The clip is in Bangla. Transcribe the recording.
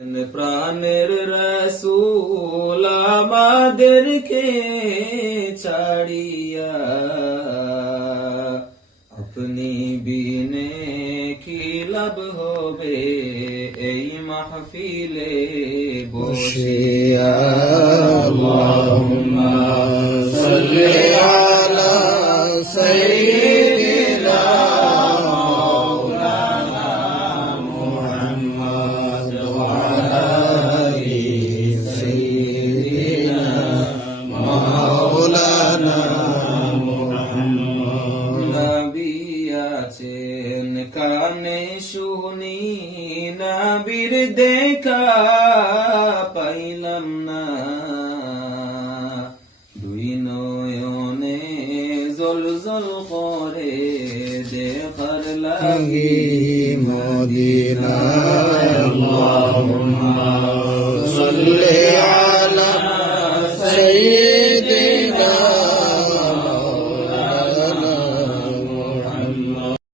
প্রাণের রাসূল আমাদেরকে ছাড়িয়া আপনি বিনে কি লাভ হবে এই মাহফিলে বসিয়া। আল্লাহুম্মা সাল্লি আলা সাইয়্যিদিনা মাওলানা মুহাম্মদ ওয়া আলা আলি সাইয়্যিদিনা মাওলানা মুহাম্মদ। নবী আছেন কানে শুনি নবীর দেখা পাইলাম না, দুই নয়নে জল জল করে দেখার লাগি মদিনা। আল্লাহুম্মা সাল্লি